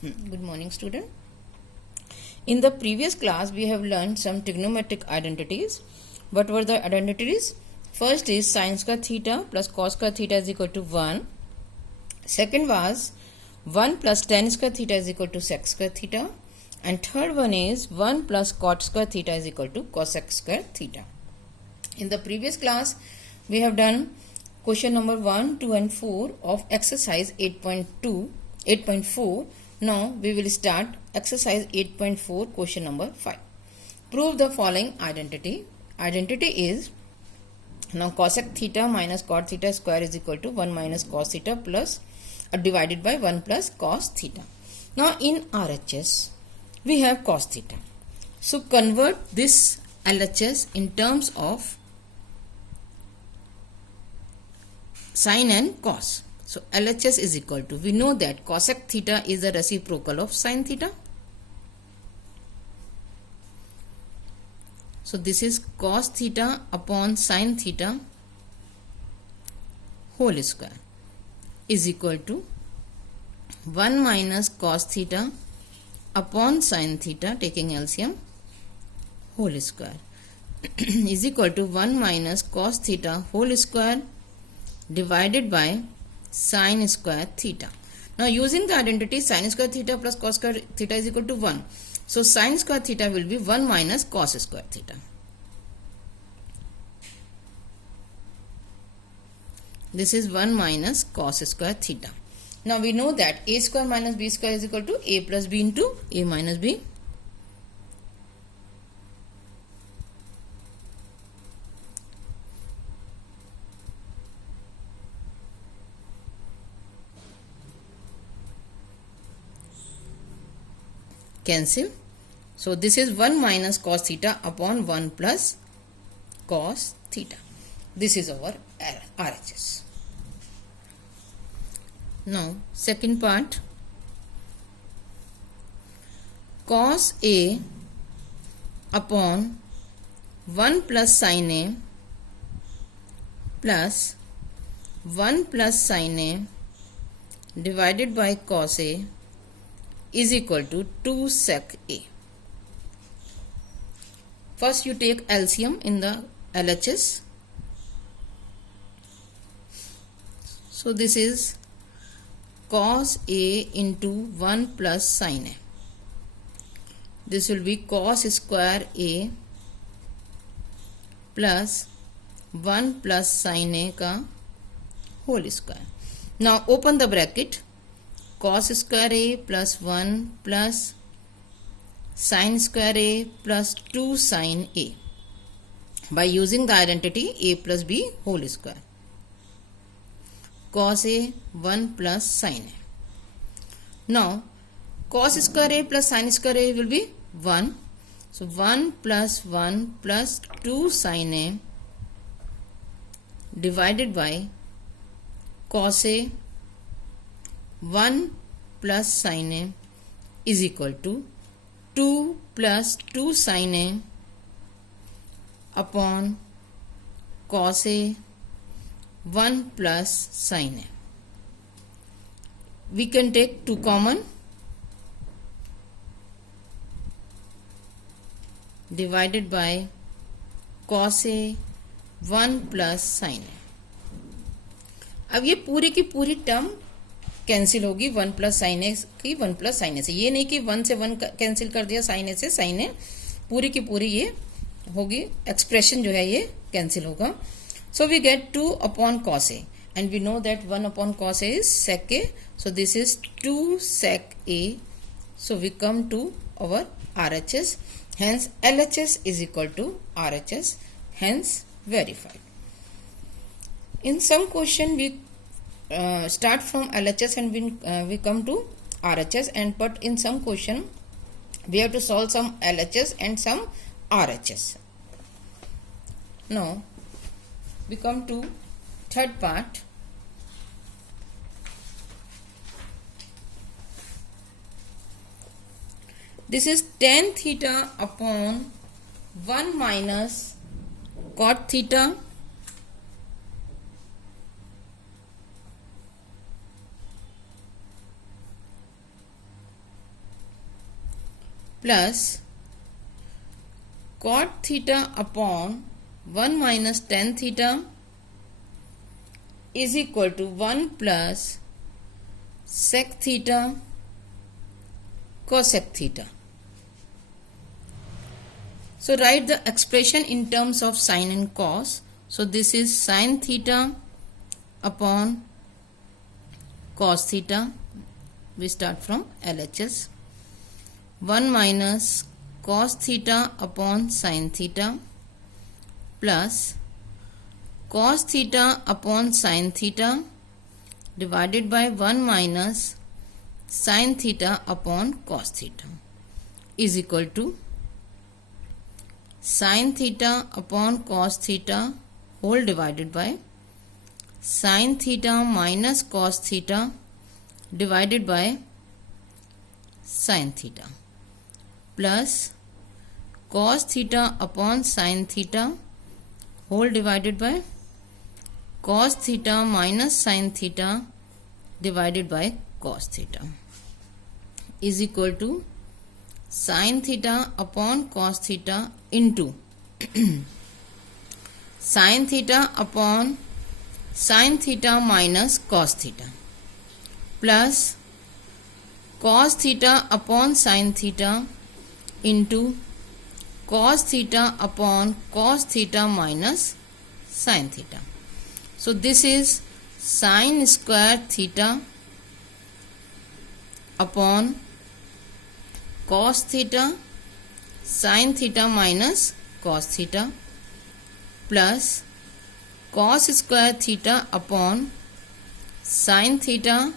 Good morning, student. In the previous class, we have learned some trigonometric identities. What were the identities? First is sin square theta plus cos square theta is equal to 1. Second was 1 plus tan square theta is equal to sec square theta. And third one is 1 plus cot square theta is equal to cosec square theta. In the previous class, we have done question number 1, 2 and 4 of exercise 8.4. Now we will start exercise 8.4 question number 5. Prove the following identity. Identity is, now cosec theta minus cot theta square is equal to 1 minus cos theta plus divided by 1 plus cos theta. Now in RHS we have cos theta. So convert this LHS in terms of sin and cos. So LHS is equal to, we know that cosec theta is the reciprocal of sin theta. So this is cos theta upon sin theta whole square is equal to 1 minus cos theta upon sin theta taking LCM whole square is equal to 1 minus cos theta whole square divided by sin square theta. Now using the identity sin square theta plus cos square theta is equal to 1. So sin square theta will be 1 minus cos square theta. This is 1 minus cos square theta. Now we know that a square minus b square is equal to a plus b into a minus b. Cancel. So this is 1 minus cos theta upon 1 plus cos theta. This is our RHS. Now second part, cos A upon 1 plus sin A plus 1 plus sin A divided by cos A is equal to 2 sec A. First you take LCM in the LHS. So this is cos A into 1 plus sin A. This will be cos square A plus 1 plus sin A ka whole square. Now open the bracket. Cos square A plus 1 plus sin square A plus 2 sin A by using the identity A plus B whole square. Cos A 1 plus sin A. Now cos square A plus sin square A will be 1. So 1 plus 1 plus 2 sin A divided by cos A 1 plus sin A is equal to 2 plus 2 sin A upon cos A 1 plus sin A. We can take 2 common divided by cos A 1 plus sin A. अब ये पूरी की पूरी term cancel होगी 1 plus sign ए की 1 plus sign ए से. ये नहीं कि 1 से 1 कैंसिल कर दिया साइन ए से साइन ए, पूरी की पूरी ये होगी, एक्सप्रेशन जो है ये कैंसिल होगा. So we get 2 upon cos A and we know that 1 upon cos A is sec A. So this is 2 sec A. So we come to our RHS. Hence LHS is equal to RHS. Hence verified. In some question we start from LHS and we come to RHS, but in some question we have to solve some LHS and some RHS. Now we come to third part. This is tan theta upon 1 minus cot theta plus cot theta upon 1 minus tan theta is equal to 1 plus sec theta cosec theta. So write the expression in terms of sine and cos. So this is sine theta upon cos theta. We start from LHS. 1 minus cos theta upon sine theta plus cos theta upon sine theta divided by 1 minus sine theta upon cos theta is equal to sine theta upon cos theta whole divided by sine theta minus cos theta divided by sine theta plus cos theta upon sine theta whole divided by cos theta minus sine theta divided by cos theta is equal to sine theta upon cos theta into sine theta upon sine theta minus cos theta plus cos theta upon sine theta into cos theta upon cos theta minus sine theta. So this is sine square theta upon cos theta sine theta minus cos theta plus cos square theta upon sine theta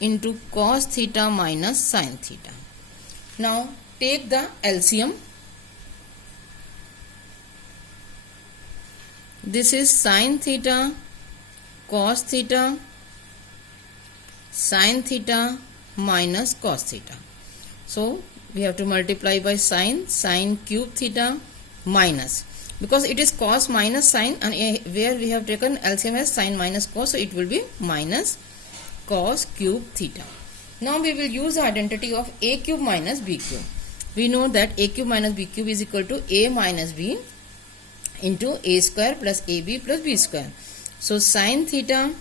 into cos theta minus sine theta. Now take the LCM. This is sine theta cos theta sine theta minus cos theta. So we have to multiply by sine cube theta minus, because it is cos minus sine, and where we have taken LCM as sine minus cos, so it will be minus cos cube theta. Now we will use the identity of a cube minus b cube. We know that a cube minus b cube is equal to a minus b into a square plus ab plus b square. So sine theta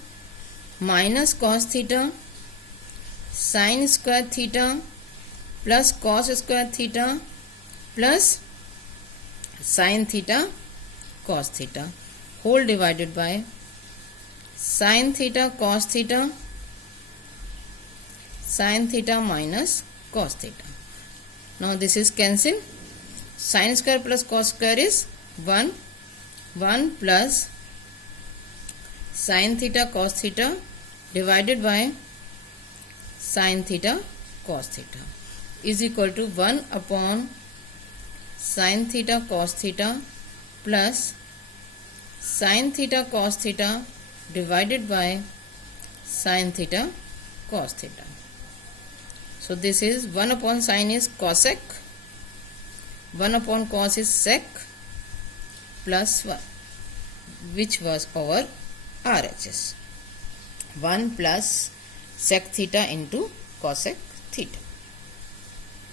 minus cos theta sine square theta plus cos square theta plus sine theta cos theta whole divided by sine theta cos theta sine theta minus cos theta. Now this is cancel. Sine square plus cos square is 1 plus sine theta cos theta divided by sine theta cos theta is equal to 1 upon sine theta cos theta plus sine theta cos theta divided by sine theta cos theta. So this is 1 upon sine is cosec, 1 upon cos is sec plus 1, which was our RHS. 1 plus sec theta into cosec theta.